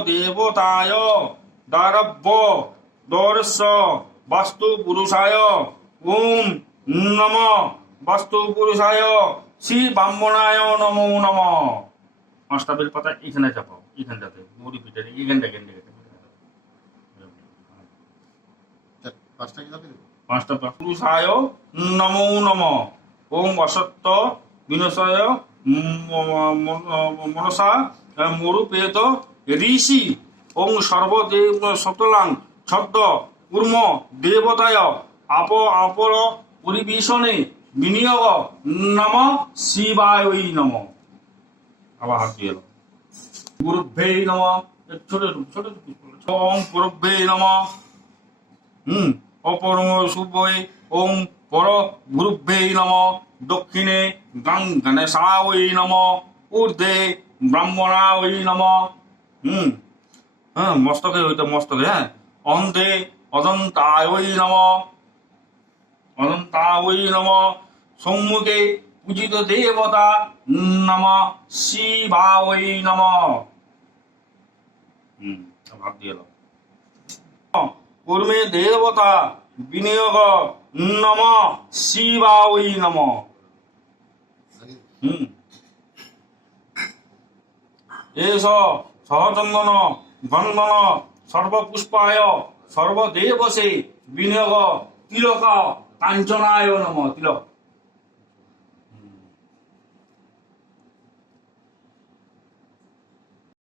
देवताय दारभ्य दौरस वास्तु पुरुषाय ओम नमः वास्तु पुरुषाय श्री ब्राह्मणाय नमो नमः। पांचटा बेल पाता এখানে চাপাও, এখানটাতে মুড়ি পিঠে এখানটা পাঁচটা পুরুষায় নমো নমঃ ওম অসত্য বিনশায় মনসা মরুপেত ঋষি ওং সর্বদেব শতলাং ছদ্ম কুর্ম দেবতায় অপর পরিবেশনে বিনিয়োগ নম শিবায় নম। আবার হাত দিয়ে এলো গুরুভ্যে নম। ছোট ছোট ওম গুরুভ্যে নম। অপরম শুভয়ে ওম পর গুরুভ্যে নম। দক্ষিণে গাং গণেশায় নম। ঊর্ধ্বে ব্রাহ্মণায় নম। হ্যাঁ মস্তকে হইতো মস্তকে। হ্যাঁ অন্ধে অদন্তায় নম। অদন্তায় নম। সম্মুখে পূজিত দেবতা নম শিবায় নম। ভাব দিয়ে এলো কর্মে দেবতা বিনিয়োগ নম শিবায় নম। এস সহচন্দন গন্ধন সর্বপুষ্পায় সর্বদেবসে বিনিয়োগ তিলক কাঞ্চনায় নম। তিলক